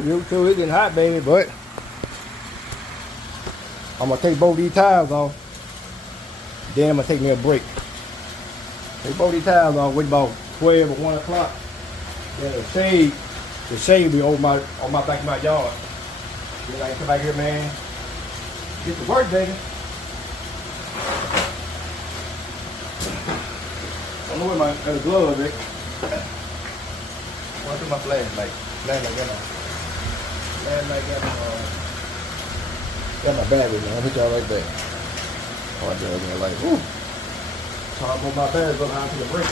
Woo, YouTube, it's getting hot, baby, but I'm gonna take both these tires off. Then I'm gonna take me a break. Take both these tires off, wait about 12 or 1 o'clock. Then the shade will be over on my back of my yard. Then I can come back here, man. Get to work, baby. I don't know where my gloves, Rick. What's my flashlight? Flashlight, got my bag with me. I'll hit y'all right back. Oh, I got my light. Woo. So I put my bags up out to the break.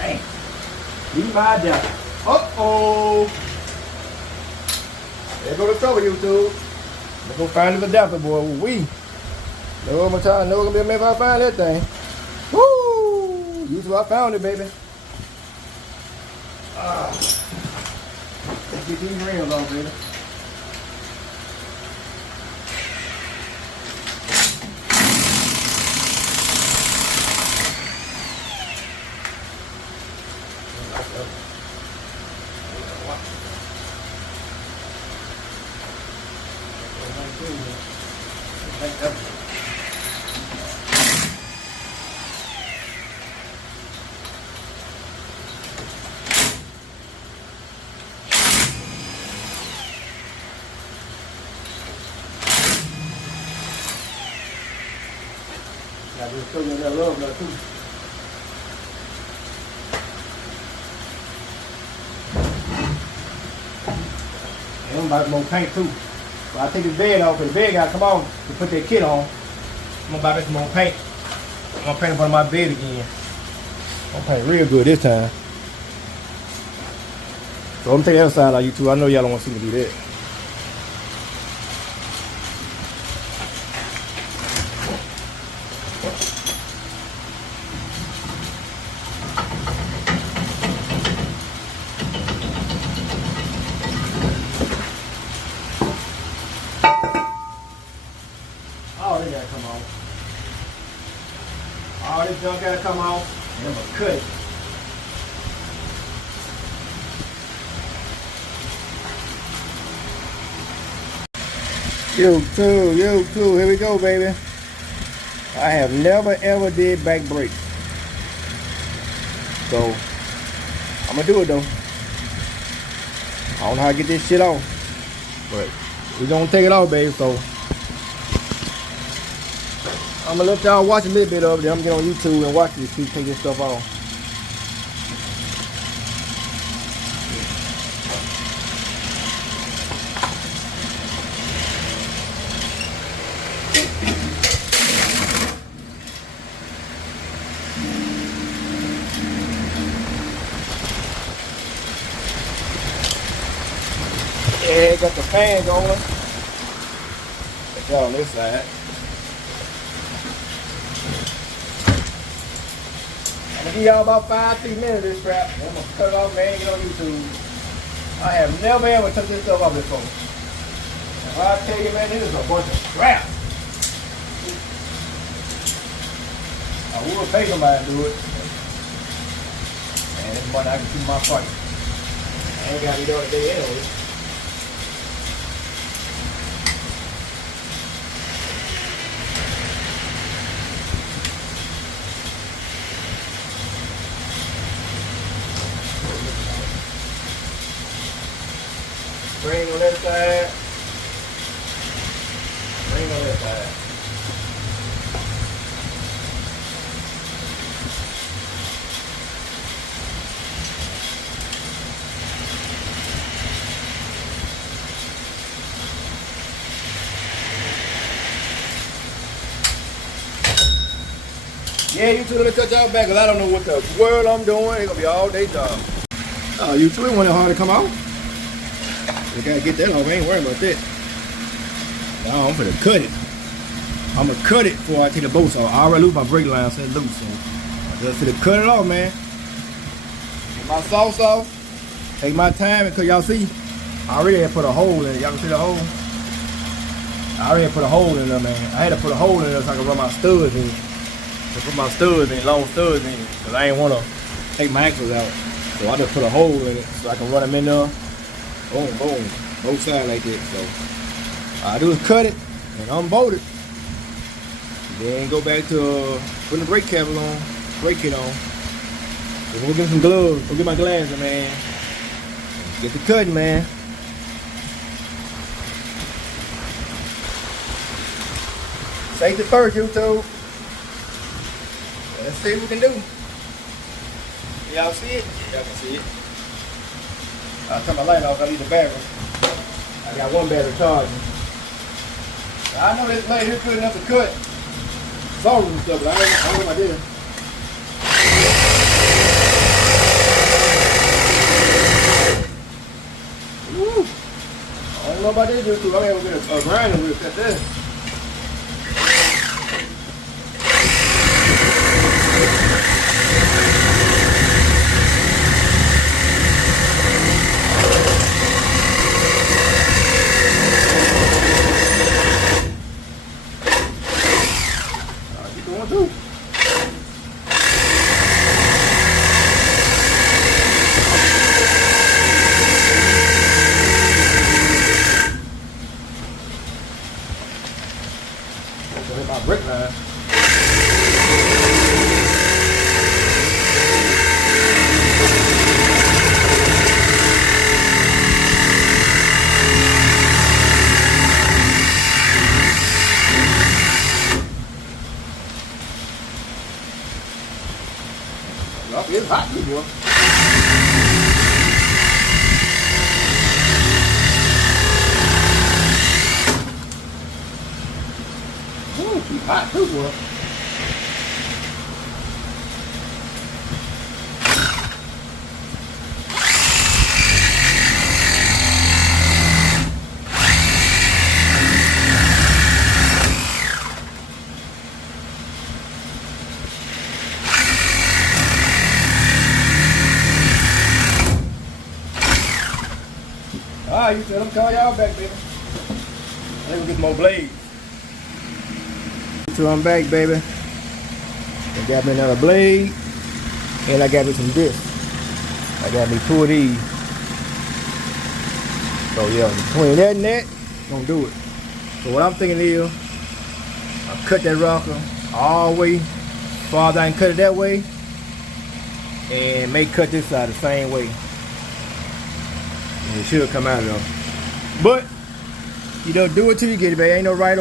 Hey, leave my down. Uh-oh. There go the trouble, YouTube. Let's go find the adapter, boy. Know what I'm telling you? Know it's gonna be a minute if I find that thing. Woo! YouTube, I found it, baby. Let's get these rims off, baby. I just told you that love now too. And I'm about more paint too. So I take this bed off, because the bed gotta come on to put that kit on. I'm gonna buy me some more paint. I'm gonna paint up on my bed again. I'm gonna paint real good this time. So I'm gonna take the other side out, YouTube. I know y'all don't want to see me do that. Oh, they gotta come off. All this junk gotta come off, and I'm gonna cut it. YouTube, here we go, baby. I have never ever did back brakes. So, I'm gonna do it though. I don't know how to get this shit off, but we're gonna take it off, baby, so. I'm gonna let y'all watch a little bit of it, then I'm gonna get on YouTube and watch this, take this stuff off. Yeah, got the fan going. Put y'all on this side. I'm gonna give y'all about 5-6 minutes of this strap. I'm gonna cut it off, man, and get on YouTube. I have never ever took this stuff off before. And I tell you, man, this is a bunch of scrap. I would pay somebody to do it. Man, this money I can keep in my pocket. I ain't gotta be doing it today anyway. Ring on that side. Ring on that side. Yeah, you two, let me touch y'all back, because I don't know what the world I'm doing. It's gonna be all day job. Oh, you two, it wasn't hard to come out. We gotta get that off. I ain't worried about that. Now I'm gonna cut it. I'm gonna cut it before I take the bolts off. I already lose my brake line, so it's loose. So I just gonna cut it off, man. Get my sauce off. Take my time, because y'all see, I already had put a hole in it. Y'all can see the hole? I already put a hole in there, man. I had to put a hole in there so I could run my studs in. To put my studs in, long studs in, because I ain't want to take my axles out. So I just put a hole in it so I can run them in there. Boom, boom. Both sides like that. So all I do is cut it and unbolt it. Then go back to putting the brake cable on, brake kit on. Then we'll get some gloves. Go get my glasses, man. Get the cutting, man. Safety first, YouTube. Let's see what we can do. Y'all see it? Y'all can see it. I'll turn my light off. I need the battery. I got one battery charging. I know this blade here good enough to cut saws and stuff, but I don't know what I did. Woo! I don't know about this, dude. I'm able to get a grinder with cut this. My brake line. It's hot, boy. Keep hot too, boy. Alright, you said I'm calling y'all back, baby. Let me get more blades. So I'm back, baby. I got me another blade, and I got me some discs. I got me 2 of these. So yeah, between that and that, gonna do it. So what I'm thinking is, I'll cut that rocker all the way, as far as I can cut it that way, and may cut this side the same way. And it should come out though. But you don't do it till you get it, baby. It ain't no right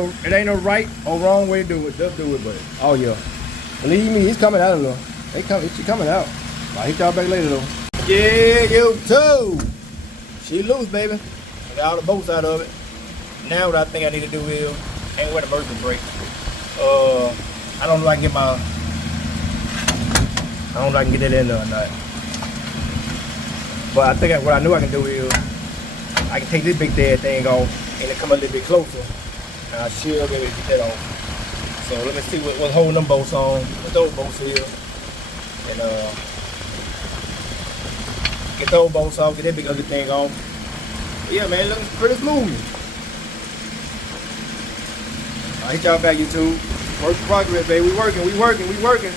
or wrong way to do it. Just do it, buddy. Oh yeah. Believe me, it's coming out of there. It's coming out. I'll hit y'all back later though. Yeah, you too. She loose, baby. I got all the bolts out of it. Now what I think I need to do is, ain't where the emergency brake. I don't know if I can get that in there or not. But I think what I know I can do is, I can take this big dead thing off and it come a little bit closer. And I should be able to get that off. So let me see what's holding them bolts on. Put those bolts here. And get those bolts off, get that big ugly thing off. But yeah, man, it looks pretty smooth. I'll hit y'all back, YouTube. Work in progress, baby. We working.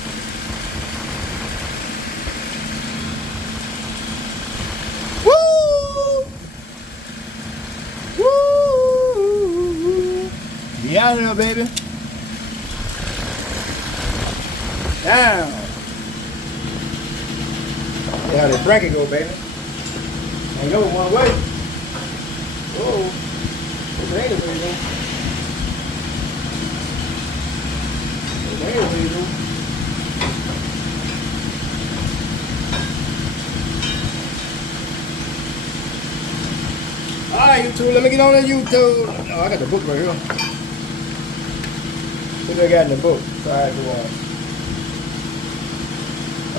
Be out of there, baby. Down. See how this bracket go, baby. Ain't going one way. Whoa. This ain't the way to go. This ain't the way to go. Alright, YouTube, let me get on the YouTube. Oh, I got the book right here. What I got in the book? Try to watch.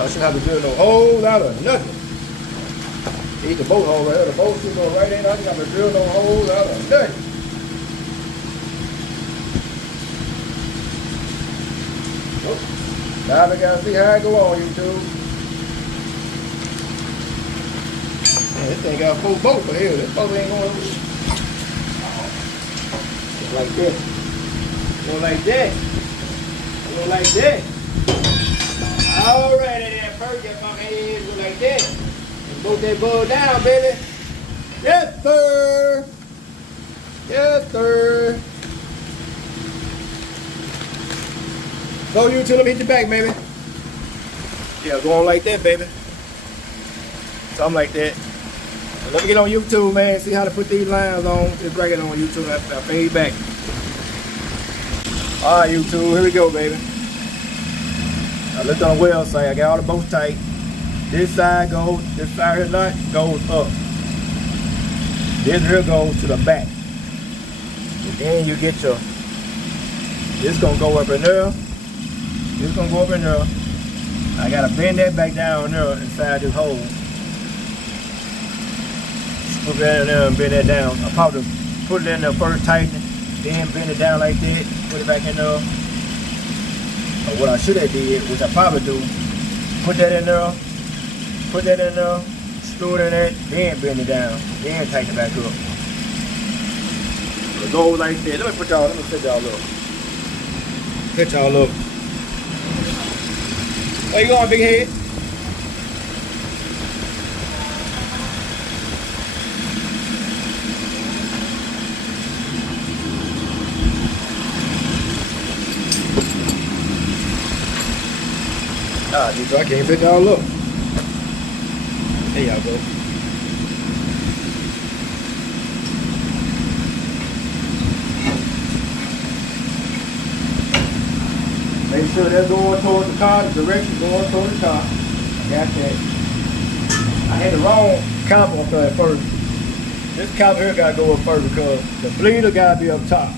I shouldn't have to drill no hole out of nothing. Eat the boat hole right there. The boat should go right in. I shouldn't have to drill no hole out of nothing. Oh. Now we gotta see how it go on, YouTube. Man, this thing got 4 bolts for here. This boat ain't going over. Like this. Go like that. Go like that. Alright, that first get my head go like that. And both that ball down, baby. Yes, sir. Yes, sir. So you two, let me hit your back, baby. Yeah, go on like that, baby. Something like that. Let me get on YouTube, man. See how to put these lines on. Just break it on YouTube. I'll fade back. All right, YouTube. Here we go, baby. I looked on the website. I got all the bolts tight. This side here nut goes up. This here goes to the back. And then you get your, this gonna go up in there. This gonna go up in there. I gotta bend that back down there inside this hole. Put that in there and bend that down. I'll probably put it in there first, tighten it, then bend it down like that, put it back in there. Or what I should have did, which I probably do, put that in there, screw it in there, then bend it down, then tighten it back up. It goes like that. Let me set y'all up. Set y'all up. Where you going, big head? So I can't fit y'all up. There y'all go. Make sure they're going toward the car, the direction going toward the car. I got that. I had the wrong caliper up there at first. This caliper here gotta go up first because the bleeder gotta be up top.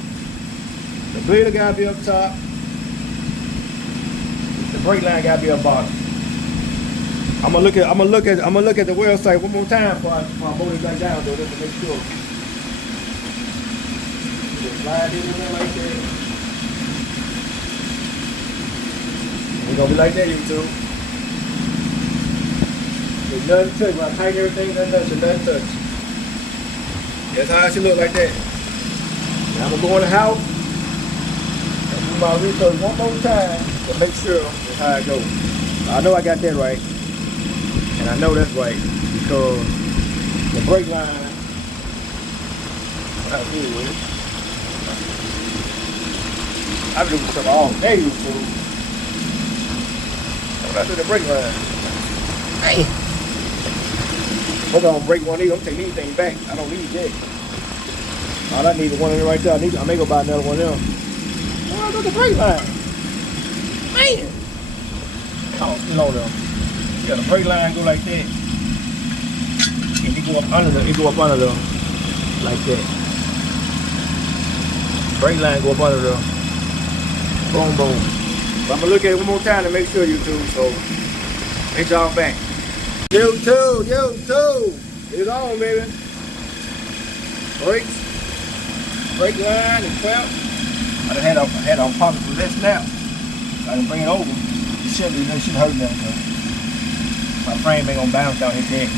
The bleeder gotta be up top. The brake line gotta be up bottom. I'm gonna look at the website one more time before I mold it back down though, just to make sure. Just slide it in there like that. It's gonna be like that, YouTube. There's nothing touch. When I tighten everything, nothing touch. That's how it should look like that. Now I'm gonna go in the house and do my research one more time to make sure that's how it goes. I know I got that right. And I know that's right because the brake line, I've been doing stuff all day, YouTube. When I do the brake line, man, hope I don't break one of these. I'm taking anything back. I don't need that. All I need is one of them right there. I may go buy another one of them. Oh, I got the brake line. Man, costing on them. You got a brake line go like that, and it go up under there, like that. Brake line go up under there. Boom, boom. But I'm gonna look at it one more time to make sure you two, so hit y'all back. YouTube, it's on, baby. Brakes, brake line, and crap. I done had a pocket for this now. I can bring it over. It shouldn't hurt nothing. My frame ain't gonna bounce down his head.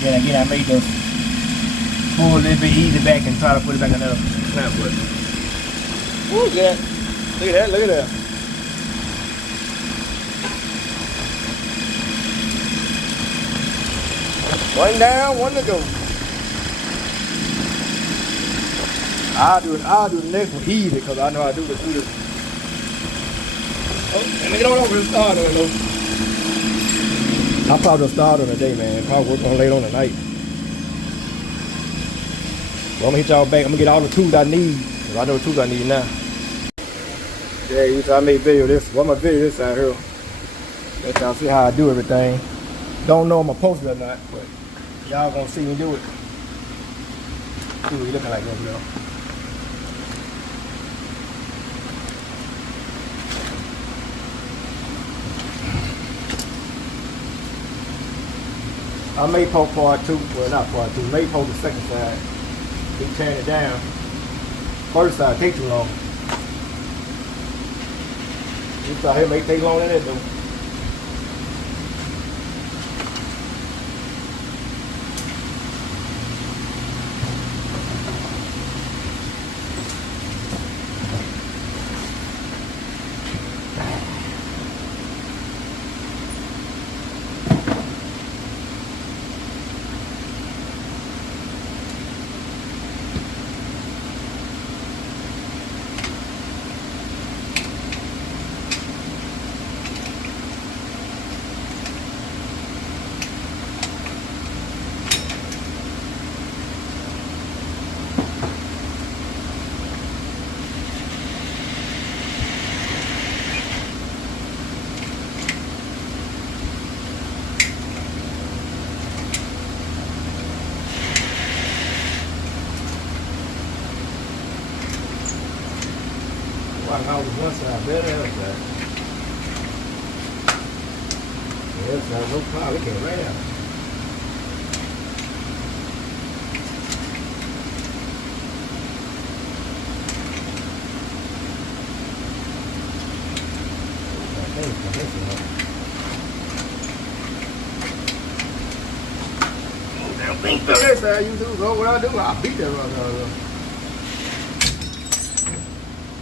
Then again, I made the pull a little bit easy back and try to put it back another snap with it. Ooh, yeah. Look at that. One down, one to go. I'll do the next one easy because I know I do this. Oh, let me get on over and start on it. I'll probably start on the day, man. Probably work on late on the night. So I'm gonna hit y'all back. I'm gonna get all the tools I need. Cause I know the tools I need now. Yeah, I made video this. Well, my video this out here. Let y'all see how I do everything. Don't know if I'm posted or not, but y'all gonna see me do it. See what he looking like over there. I may post part two, well not part two, may post the second side. Keep tearing it down. First side take too long. This side here may take longer than that though. Fucking out the one side better than the other side. The other side, no problem. It came right out. Damn thing fell that side. You do so what I do? I beat that rubber.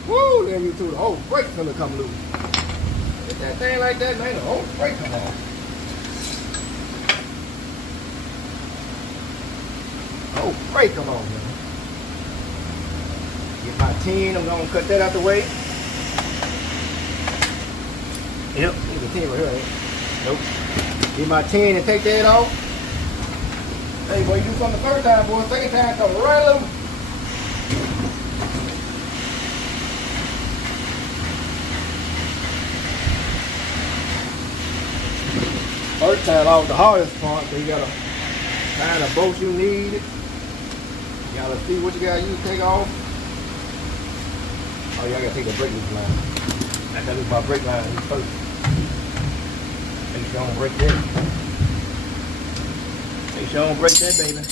Woo! Then you threw the whole brake finna come loose. Get that thing like that, man, the whole brake come off. The whole brake come off, man. Get my tin, I'm gonna cut that out the way. Yep, there's a tin right here, ain't it? Nope. Get my tin and take that off. Hey, boy, you do something the first time, boy. Second time, come right loose. First time off the hardest part, so you gotta find the bolts you need. You gotta see what you gotta use to take off. Oh, yeah, I gotta take the brake loose line. I gotta lose my brake line first. Make sure I don't break that. Make sure I don't break that, baby.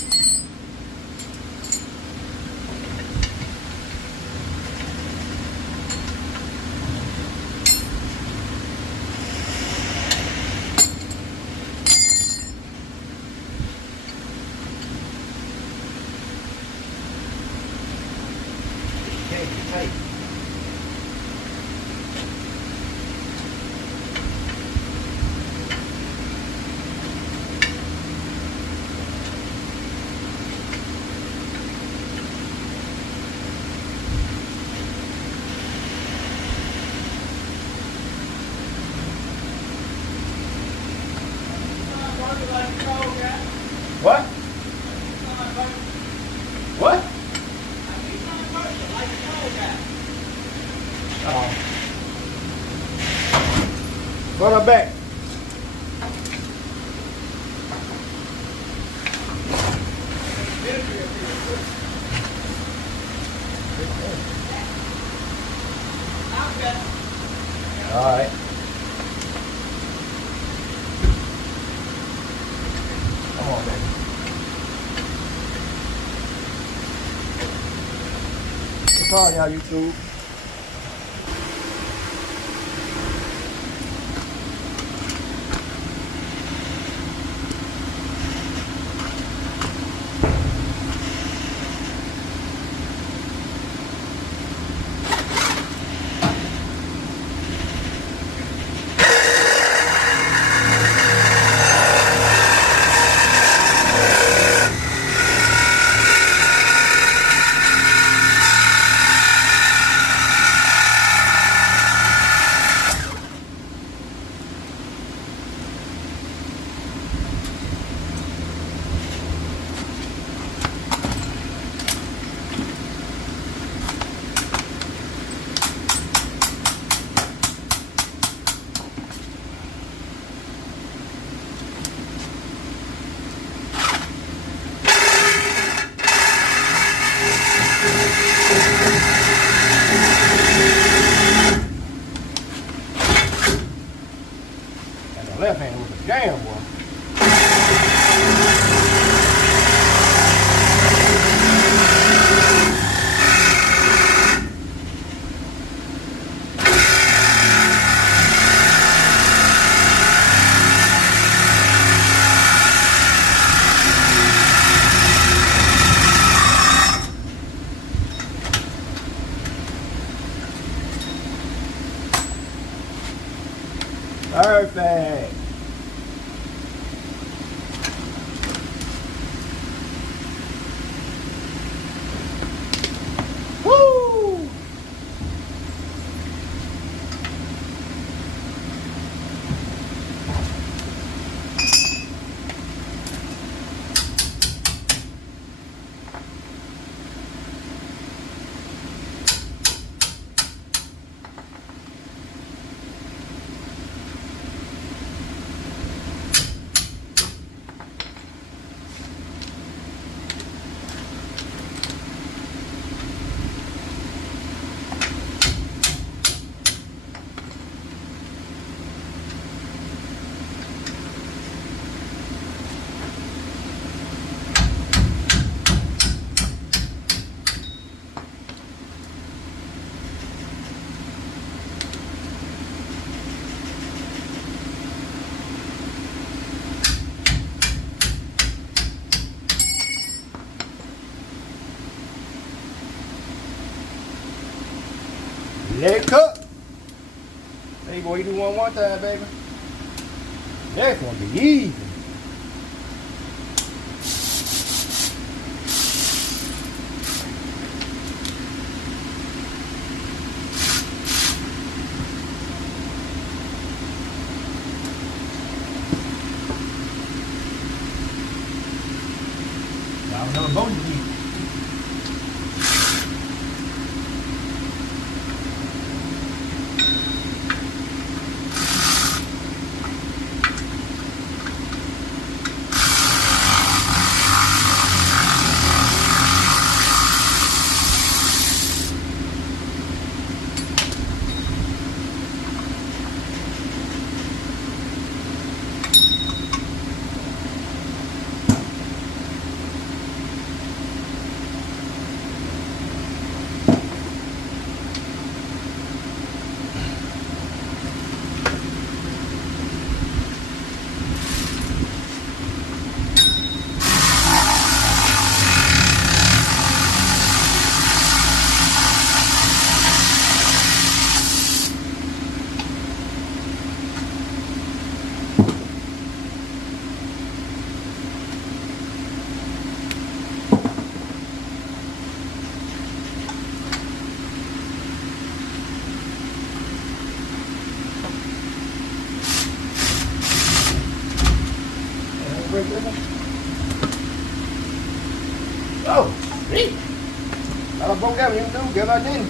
Tight. What? What? Run her back. All right. Come on, baby. What's on, y'all, YouTube? Left hand was a jam, boy. Perfect. Woo! Let it cook. Hey boy, you do one time, baby. Next one be easy. Y'all never go to eat. Oh, shit. I broke that one, you do. Guess I didn't.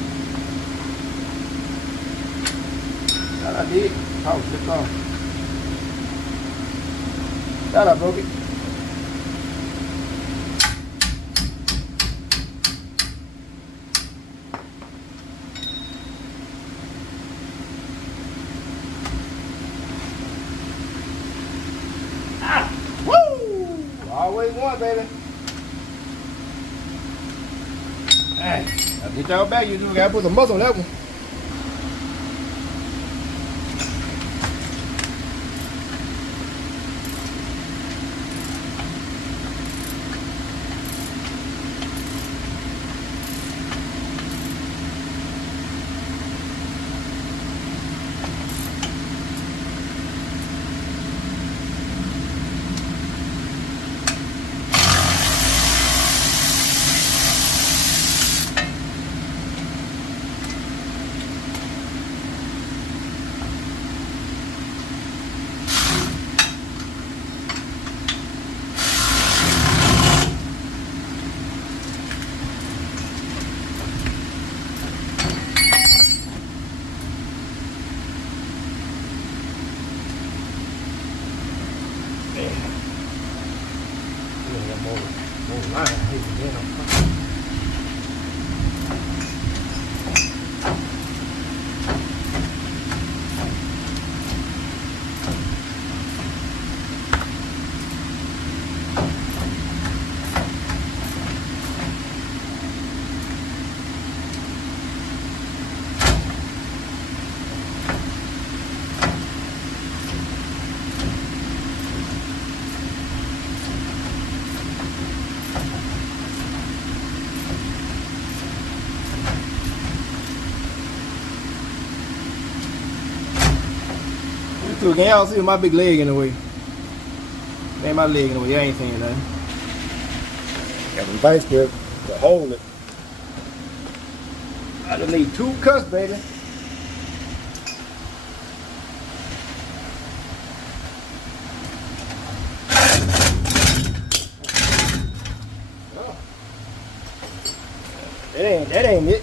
That I did. Oh, slipped off. That I broke it. Ah! Woo! Always one, baby. Hey, I'll get y'all back. You do gotta put some muscle on that one. Can y'all see my big leg in the way? Man, my leg in the way. I ain't saying nothing. Got some vice grip to hold it. I just need 2 cuts, baby. Oh. That ain't it.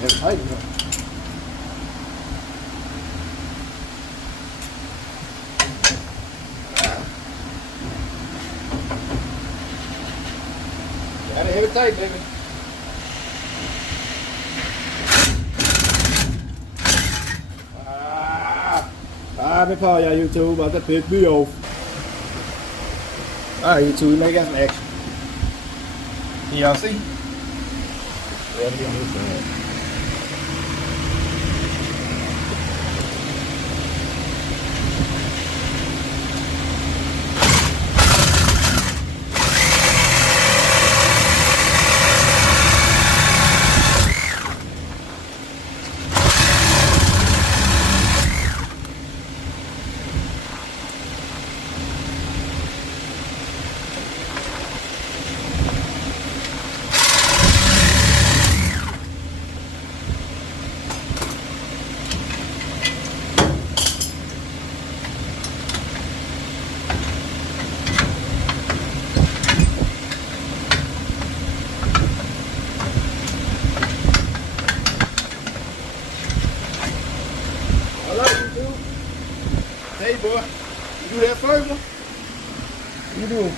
That's tight enough. Gotta hit it tight, baby. Let me call y'all YouTube about to piss me off. Alright, YouTube, now you got some action. Can y'all see? That'll be on this side.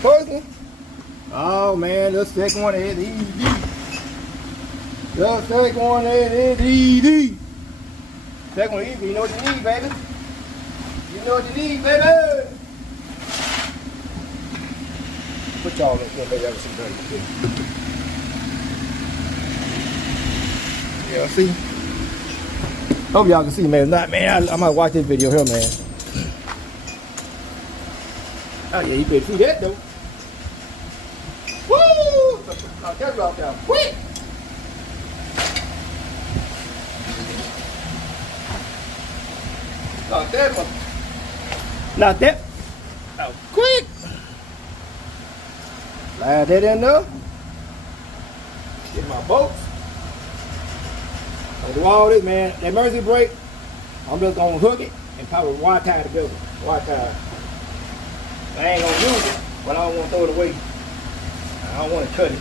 first one. Oh man, the second one is easy. The second one is easy. Second one easy. You know what you need, baby. You know what you need, baby. Put y'all in here, baby. Have some dirty. Yeah, see. Hope y'all can see, man. Not, man. I might watch this video here, man. Oh yeah, you better see that though. Woo! Knock that rock down quick. Knock that one. Knock that out quick. Slide that in there. Get my bolts. I'm gonna do all this, man. That emergency brake, I'm just gonna hook it and probably wire tie together. Wire tie. I ain't gonna use it, but I don't want to throw it away. I don't want to cut it.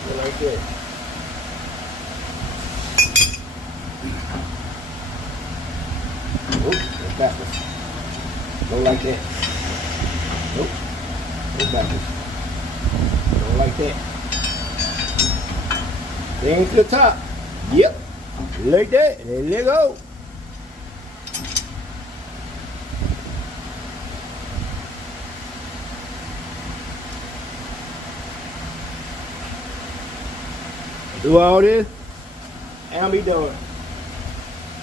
So, like that. Oop, that's backwards. Go like that. Nope. Go backwards. Go like that. Bring to the top. Yep. Like that. There you go. Do all this, and I'll be done.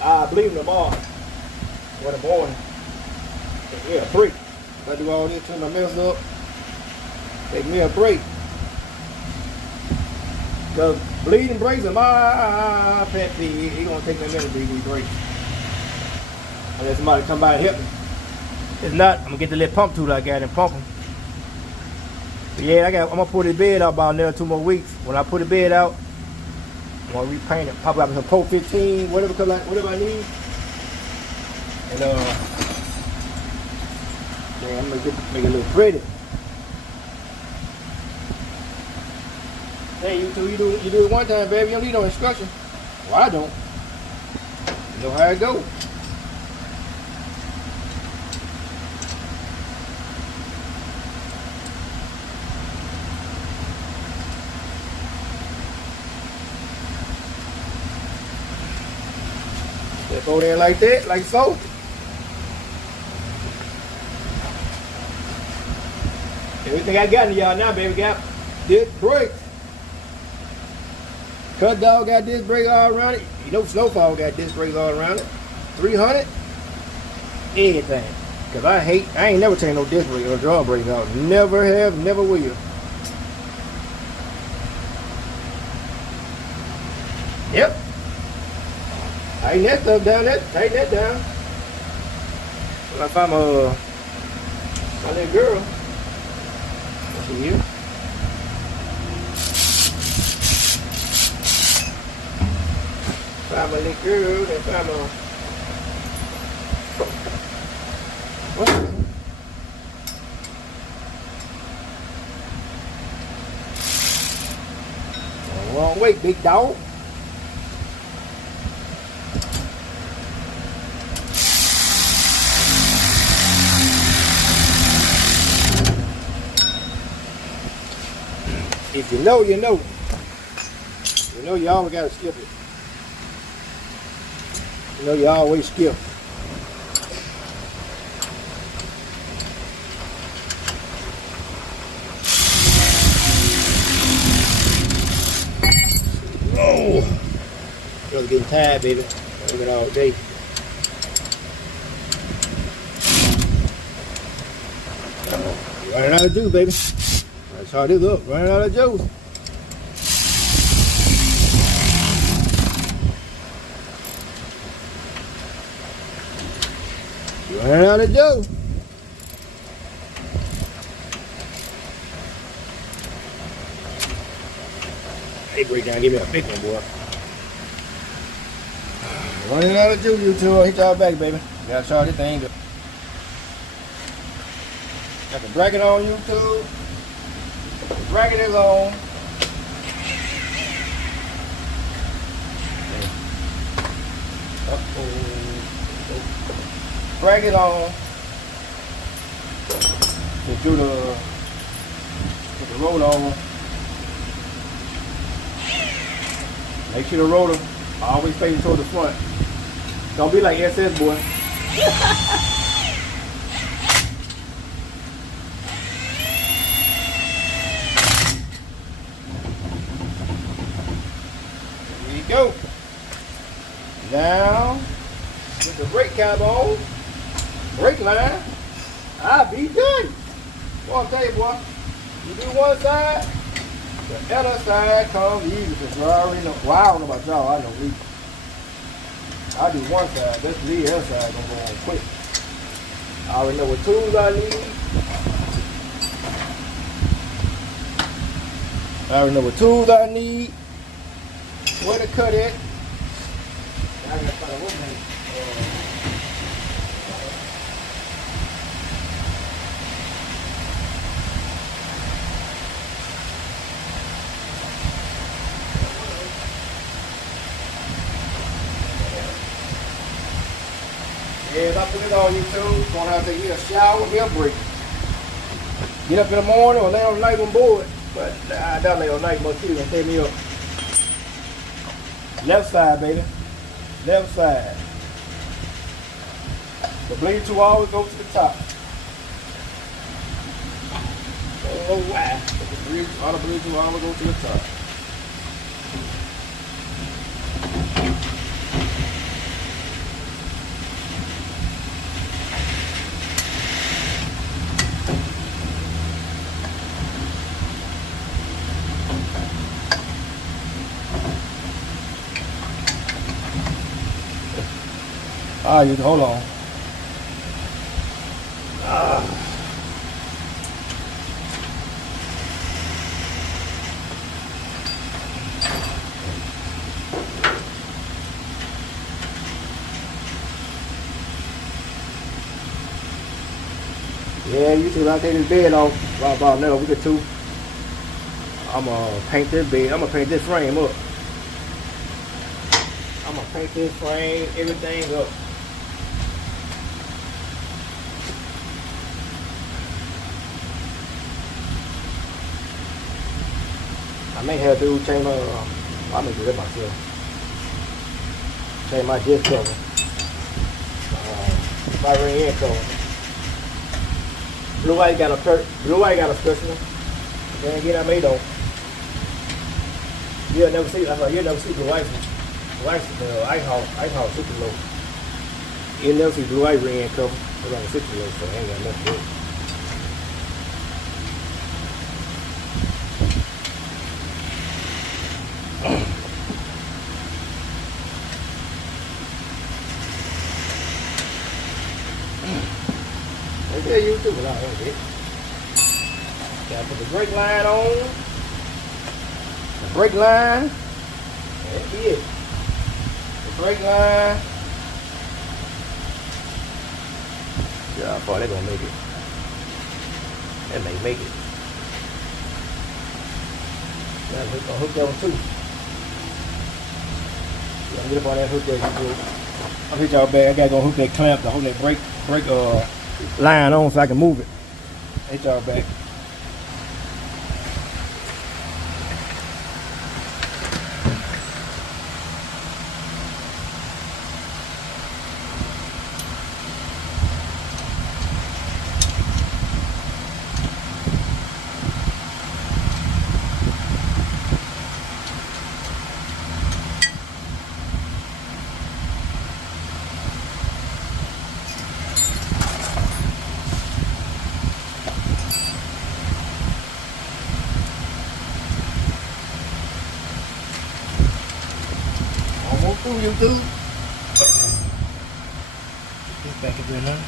I believe in tomorrow. When the morning, yeah, a break. I do all this, turn my mess up, take me a break. Cause bleeding brakes are my pet peeve. He gonna take me a minute to bleed these brakes. Unless somebody come by and help me. If not, I'm gonna get the little pump tool I got and pump them. But yeah, I'm gonna put the bed out about another 2 more weeks. When I put the bed out, I'm gonna repaint it, pop it out with some Pope 15, whatever I need. And yeah, I'm gonna make it look pretty. Hey, you do it one time, baby. You don't need no instruction. Well, I don't. You know how it goes. Just go there like that, like so. Everything I got in y'all now, baby, got this brake. Cut dog got this brake all around it. You know Snowfall got this brake all around it. 300, everything. Cause I ain't never taken no disc brake or drum brake out. Never have, never will. Yep. Tighten that stuff down, tighten that down. Well, if I'm my little girl, see here. Find my little girl, then find my what's this? Wrong way, big dog. If you know, you know. You know you always gotta skip it. You know you always skip. Oh, girl's getting tired, baby. Look at all day. Running out of juice, baby. That's how this up. Running out of juice. Running out of juice. Hey, break down. Give me a big one, boy. Running out of juice, you two. I'll hit y'all back, baby. Gotta start this thing. Got the bracket on YouTube. The bracket is on. Bracket on. to do the roller on. Make sure the roller always facing toward the front. Don't be like SS boy. There you go. Now, with the brake cab on, brake line, I'll be done. Boy, I'm telling you, boy, you do one side, the other side comes easy because you already know. Well, I don't know about y'all, I know me. I do one side, that's the other side gonna go on quick. I already know what tools I need. I already know what tools I need, where to cut it. I gotta find a woman. Yes, I put it on YouTube. Gonna have to take me a shower, me a break. Get up in the morning or lay on the night on board. But I doubt lay on night much too. Gonna take me up. Left side, baby. Left side. The bleed to always go to the top. Oh wow. All the bleed to always go to the top. You hold on. Yeah, you see, I take this bed off about another week or two. I'm gonna paint this bed. I'm gonna paint this frame up. I'm gonna paint this frame, everything up. I may have to change my, I may do that myself. Change my disc cover. My rear end cover. Blue White got a special one. Then again, I made on. You'll never see Blue White. Blue White's the ice haul super low. You'll never see Blue White rear end cover. It's like a super low, so I ain't got nothing to do. Yeah, you too, but I ain't it. Gotta put the brake line on. The brake line. That's it. The brake line. Yeah, how far they gonna make it? They may make it. Gotta hook that one too. Yeah, get up on that hook there. I'll hit y'all back. I gotta go hook that clamp to hold that brake line on so I can move it. Hit y'all back. Through YouTube. Get back up there now.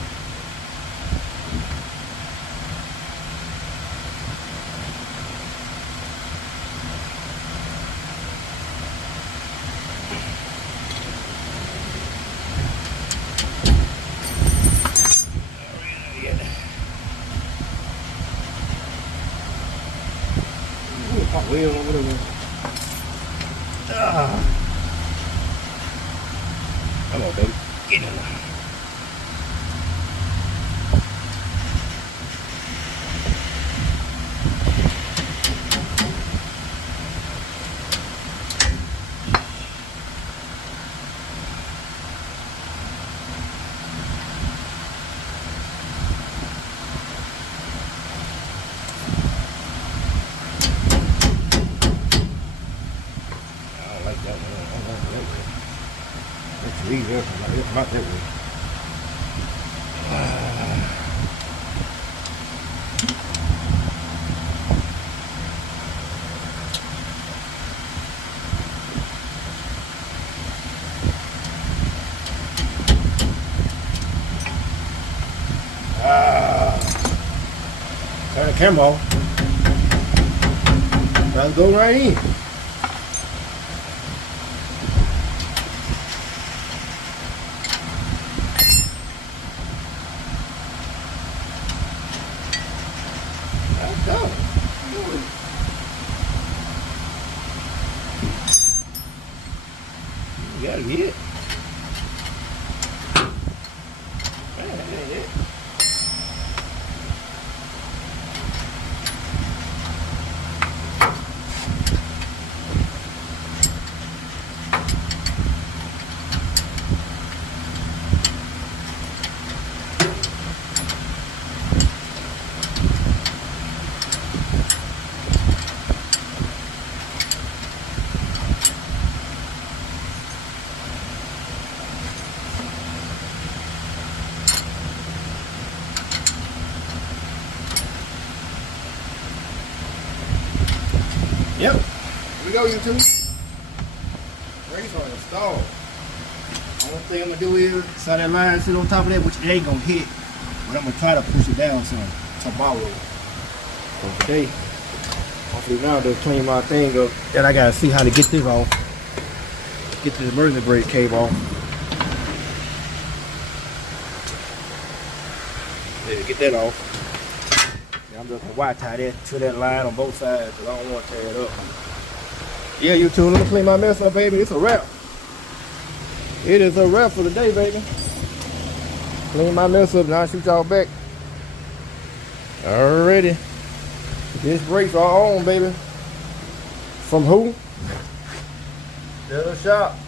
My wheel over there. Come on, baby. Get in there. leave this one. It's not that way. Turn the camera off. Let's go right in. Let's go. You gotta get it. Man, that ain't it. Yep. Here we go, YouTube. Brakes are installed. Only thing I'm gonna do is saw that line sit on top of that, which it ain't gonna hit. But I'm gonna try to push it down some tomorrow. So today, hopefully now they'll clean my thing up. Then I gotta see how to get this off. Get this emergency brake cable off. Yeah, get that off. I'm just gonna wire tie that to that line on both sides because I don't want to tear it up. Yeah, YouTube, let me clean my mess up, baby. It's a wrap. It is a wrap for the day, baby. Clean my mess up and I'll shoot y'all back. Alrighty. This brakes are on, baby. From who? The shop.